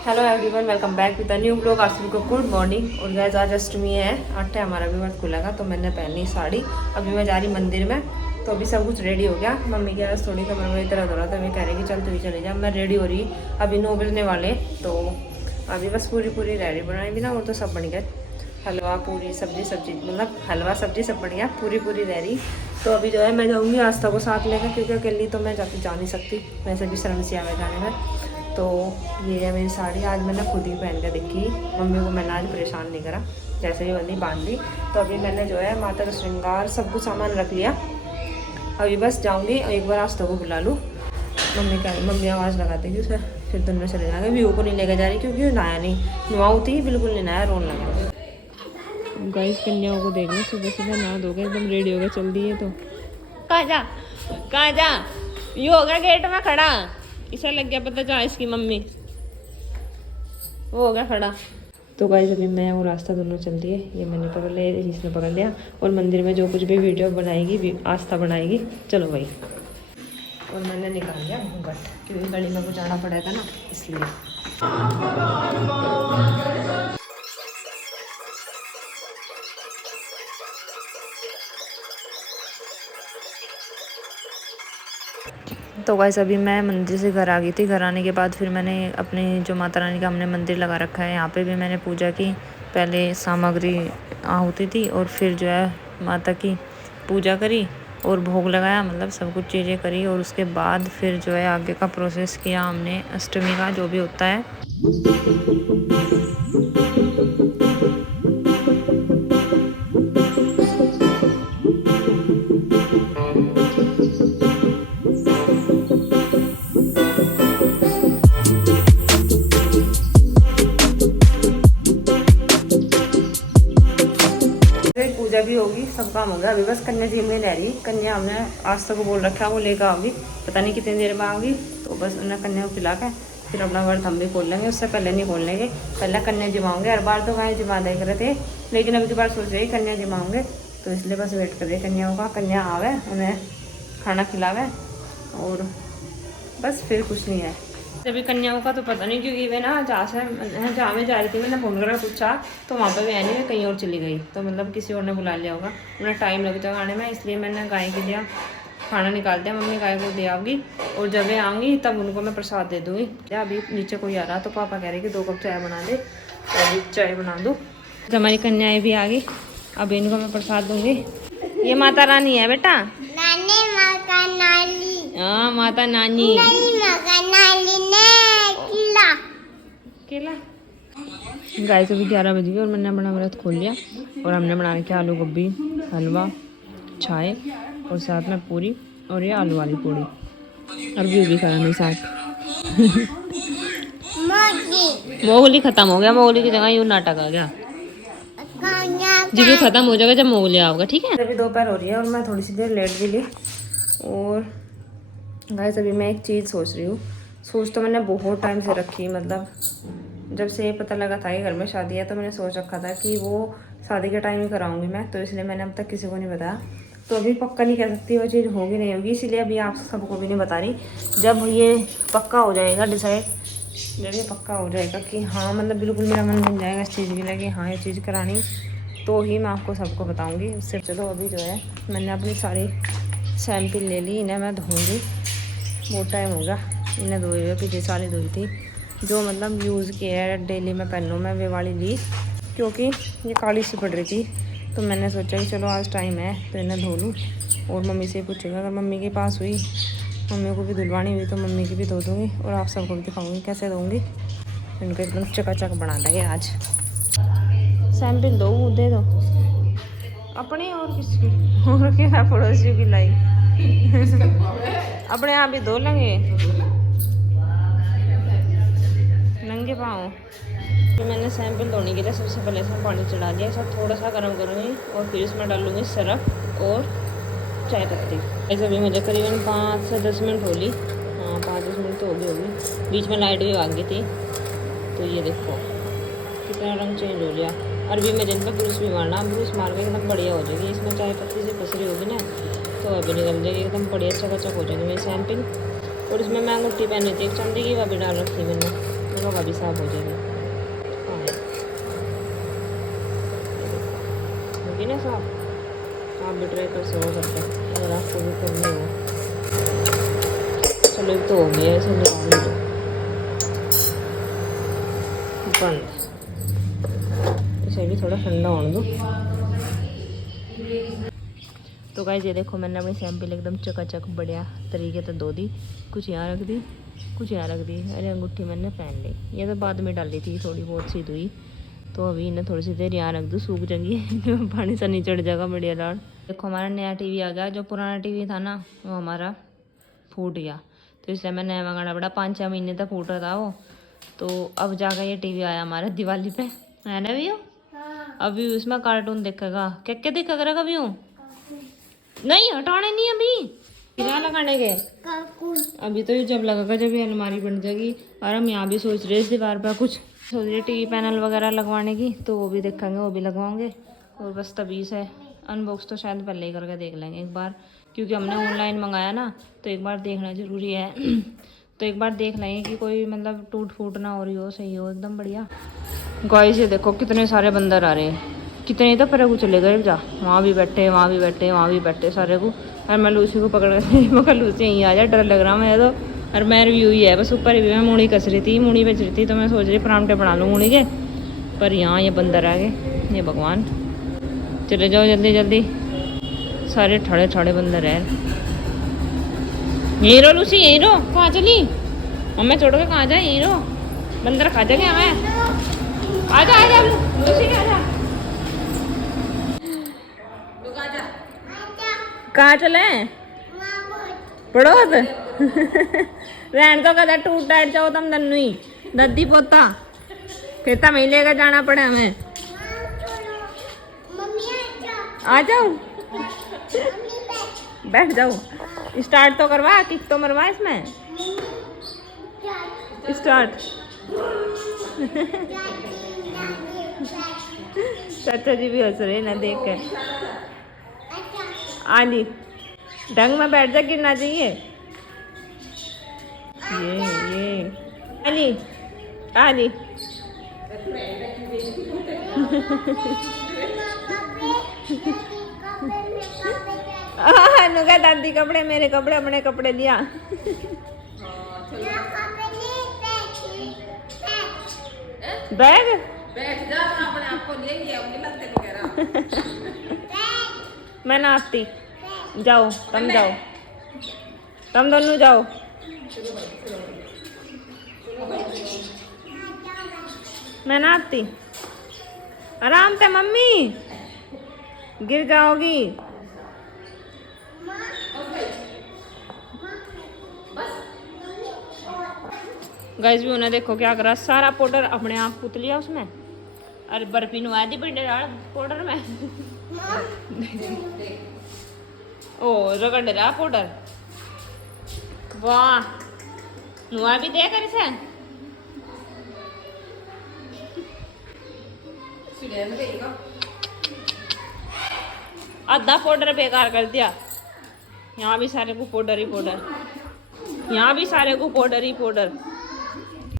Hello everyone, welcome back with new blog. आप सभी को गुड मॉर्निंग। और गाइस आज अष्टमी है, 8 है हमारा भी व्रत खुलेगा, तो मैंने पहनी साड़ी। अभी मैं जा रही मंदिर में, तो अभी सब कुछ रेडी हो गया। मम्मी के आज थोड़ी कमर में दर्द हो रहा था, मैं कह रही कि चल तू ही चले जा। मैं रेडी हो रही, अभी 9 बजने वाले, तो अभी बस पूरी रेडी बनाई भी ना, वो तो सब बन गया। हलवा पूरी सब्जी मतलब हलवा सब्जी सब बढ़िया, पूरी रेडी। तो अभी जो है मैं जाऊँगी आस्था को साथ लेकर, क्योंकि अकेली तो मैं जा नहीं सकती, वैसे भी शर्म सी आवे जाने में। तो ये है मेरी साड़ी, आज मैंने खुद ही पहन कर देखी। मम्मी को मैंने आज परेशान नहीं करा, जैसे ही बंदी बांध दी। तो अभी मैंने जो है माता का श्रृंगार सब कुछ सामान रख लिया। अभी बस जाऊँगी और एक बार आस्था को बुला लूँ। मम्मी आवाज़ लगा देगी उसे, फिर दोनों चले जाएंगे। व्यू को नहीं लेकर जा रही क्योंकि वो नहाया नहीं, नुआऊ थी बिल्कुल नहीं नहाया, रोन लगा। गाइस कन्याओं को देख लो, सुबह नहा दोगे एकदम रेडी हो गए, चल दिए। तो कहाँ जा ये होगा गेट में खड़ा, इसे लग गया पता जा इसकी मम्मी, वो हो गया खड़ा। तो गाइस अभी मैं और रास्ता दोनों चल दिए, ये मैंने पकड़ लिया, इसने पकड़ लिया। और मंदिर में जो कुछ भी वीडियो बनाएगी आस्था बनाएगी, चलो भाई। और मैंने निकाल लिया घूंघट, क्योंकि गली में कुछ जाना पड़ेगा ना, इसलिए। तो गाइस अभी मैं मंदिर से घर आ गई थी। घर आने के बाद फिर मैंने अपने जो माता रानी का हमने मंदिर लगा रखा है, यहाँ पे भी मैंने पूजा की। पहले सामग्री आहुति थी और फिर जो है माता की पूजा करी और भोग लगाया, मतलब सब कुछ चीज़ें करी। और उसके बाद फिर जो है आगे का प्रोसेस किया हमने, अष्टमी का जो भी होता है। पूजा भी होगी, सब काम हो गया। अभी बस कन्या जी में रह रही, कन्या हमने आस्था को बोल रखा है वो लेकर आओगी, पता नहीं कितनी देर में आओगी। तो बस उन्हें कन्या को खिला के फिर अपना व्रत हम भी खोल लेंगे। उससे पहले नहीं खोल लेंगे, पहले कन्या जिमाओगे। हर बार तो गाय जिमा दे रहे थे, लेकिन अभी की बार सोच रही कन्या जिमाओगे, तो इसलिए बस वेट कर रहे कन्याओं का। कन्या आवे, उन्हें खाना खिलावे और बस फिर कुछ नहीं है। अभी कन्याओं का तो पता नहीं, क्योंकि वे ना जहाँ में जा रही थी, मैंने फोन कर पूछा तो वहाँ पे भी है नहीं, मैं कहीं और चली गई। तो मतलब किसी और ने बुला लिया होगा, उन्हें टाइम लग जाएगा आने में, इसलिए मैंने गाय के लिए खाना निकाल दिया। मम्मी गाय को दे आऊँगी और जब वे आऊँगी तब उनको मैं प्रसाद दे दूँगी। अभी नीचे कोई आ रहा, तो पापा कह रहे कि 2 कप चाय बना दे, तो अभी चाय बना दूँ। तो हमारी कन्याएँ भी आ गई, अभी इनको मैं प्रसाद दूँगी। ये माता रानी है बेटा, हाँ माता नानी। केला गाय से भी 11 बज गए और मैंने अपना व्रत खोल लिया। और हमने बना रखी आलू गोभी, हलवा, चाय और साथ में पूरी, और ये आलू वाली पूरी, और व्यू भी करा मेरे साथ। मोगली खत्म हो गया, मोगली की जगह यूँ नाटक आ गया जी, भी खत्म हो जाएगा जब मोगली आओगे, ठीक है। अभी दोपहर हो रही है और मैं थोड़ी सी देर लेट भी ली। और गाइस अभी मैं एक चीज़ सोच रही हूँ, सोच तो मैंने बहुत टाइम से रखी, मतलब जब से ये पता लगा था कि घर में शादी है, तो मैंने सोच रखा था कि वो शादी के टाइम ही कराऊंगी मैं, तो इसलिए मैंने अब तक किसी को नहीं बताया। तो अभी पक्का नहीं कह सकती वो चीज़ होगी नहीं होगी, इसीलिए अभी आप सबको भी नहीं बता रही। जब ये पक्का हो जाएगा डिसाइड, जब ये पक्का हो जाएगा कि हाँ मतलब बिल्कुल मेरा मन बन जाएगा इस चीज़ के लिए कि हाँ ये चीज़ करानी, तो ही मैं आपको सबको बताऊँगी। उससे चलो अभी जो है मैंने अपनी सारी सैंपल ले ली, इन्हें मैं धोऊँगी। बहुत टाइम हो गया इन्हें धोए हुए, पिछली साल ही धोई थी, जो मतलब यूज़ किया है डेली में पहनूँ मैं, वे वाली ली, क्योंकि ये काली सी पड़ रही थी। तो मैंने सोचा कि चलो आज टाइम है तो इन्हें धो लूँ। और मम्मी से पूछेगा, अगर मम्मी के पास हुई, मम्मी को भी धुलवानी हुई, तो मम्मी की भी धो दूँगी और आप सबको भी दिखाऊँगी कैसे धोऊँगी। इनको एकदम चकाचक बना देंगे आज। सैंपल दे दो अपने और किसकी, और क्या पड़ोसियों की लाई अपने आप ही धो लेंगे नंगे पाँव। तो मैंने सैंपल धोने के लिए सबसे पहले इसमें पानी चढ़ा दिया, सब थोड़ा सा गर्म करूँगी और फिर इसमें डालूँगी सरफ और चाय पत्ती। ऐसे भी मुझे करीबन 5 से 10 मिनट हो ली, हाँ 5-10 मिनट तो होगी। बीच में लाइट भी भाग गई थी। तो ये देखो कितना रंग चेंज हो गया। अरबी में जिन पर ब्रूस भी मारना, ब्रूस मार के एकदम बढ़िया हो जाएगी। इसमें चाय पत्ती से पसरी होगी ना, तो अभी निकल जाएगी एकदम बढ़िया चकाचक हो जाएगी मेरी सैंपल। और इसमें मैं अंगूठी पहनी थी एक चांदी की, वो भी डाल रखी मैंने लगा भी साफ हो जाएगा। होगी ना साफ। आप भी ट्राई कर सकते हैं अगर आपको भी करनी हो। चलो तो हो गया ऐसे निकाल दो बंद। इसे भी थोड़ा ठंडा होने दो। तो गाइस ये देखो मैंने अपनी सैंपल एकदम चकाचक बढ़िया तरीके से धो दी। कुछ यहाँ रख दी, कुछ यहाँ रख दी। अरे अंगूठी मैंने पहन ली, ये तो बाद में डाली थी, थोड़ी बहुत सी धुई। तो अभी इन्हें थोड़ी सी देर यहाँ रख दूँ, सूख जाएंगी। पानी सा नहीं चढ़ जाएगा बढ़िया लाड़। देखो हमारा नया टीवी आ गया। जो पुराना टीवी था ना वो हमारा फूट गया, तो इसलिए मैं नया मंगाना पड़ा। 5-6 महीने तक फूट रहा था वो। तो अब जाकर ये टीवी आया हमारा दिवाली पे, है ना भैया? अभी उसमें कार्टून देखेगा। क्या क्या देखेगा कभी हूँ? नहीं हटाने नहीं अभी, किराया लगाने के। अभी तो ये जब लगेगा जब ये अलमारी बन जाएगी। और हम यहाँ भी सोच रहे इस दीवार पर कुछ सोच रहे टीवी पैनल वगैरह लगवाने की, तो वो भी देखेंगे, वो भी लगवाओगे। और बस तभी से अनबॉक्स तो शायद पहले ही करके देख लेंगे एक बार, क्योंकि हमने ऑनलाइन मंगाया ना, तो एक बार देखना ज़रूरी है। तो एक बार देख लेंगे कि कोई मतलब टूट फूट ना हो रही हो, सही हो एकदम बढ़िया। गाइस ये देखो कितने सारे बंदर आ रहे हैं। कितने तो पर को चले गए जा, वहाँ भी बैठे, वहाँ भी बैठे, वहाँ भी बैठे सारे को। और मैं लूसी को पकड़ कर मगर लूसी यहीं आ जाए, डर लग रहा मैं तो। और मैर भी हुई है बस ऊपर ही भी। मैं मूड़ी कस रही थी, मूड़ी बेच रही थी, तो मैं सोच रही परांठे बना लूँ मूड़ी के। पर यहाँ ये बंदर आ गए, ये भगवान। चले जाओ जल्दी जल्दी, सारे ठड़े ठड़े बंदर है। यहीं रो लूसी, यहीं रो। कहाँ चली? मम्मी छोड़ के कहाँ जाए? यहीं रो, बंदर खा जाएंगे हमें। आजा आजा लूसी, आजा। कहाँ चले? पड़ोस। रहन तो कदा टूट टाइट जाओ तुम दन्नू ही दद्दी पोता, फिर तो वहीं लेकर जाना पड़े हमें। आ जाओ, बैठ जाओ। स्टार्ट तो करवा, किक तो मरवा इसमें। स्टार्ट। चाचा जी भी हंस रहे ना देख के। आली ढंग में बैठ जा, गिरना चाहिए। ये आली आली। नुका दादी कपड़े, मेरे कपड़े, अपने कपड़े लिया। बैग बैठ जा, अपने आप को ले गया मैं नाचती। जाओ तुम, जाओ तुम दोनों जाओ। मैं नाचती। आराम से मम्मी, गिर जाओगी। गाइस भी उन्हें देखो क्या करा, सारा पाउडर अपने आप पुत लिया उसमें। अरे बर्फी नुआ दी पाउडर में। ओ रगड़ रहा पाउडर। वाह, नुआ भी दे कर इसे। आधा पाउडर बेकार कर दिया। यहाँ भी सारे को पाउडर ही पाउडर, यहाँ भी सारे को पाउडर ही पाउडर।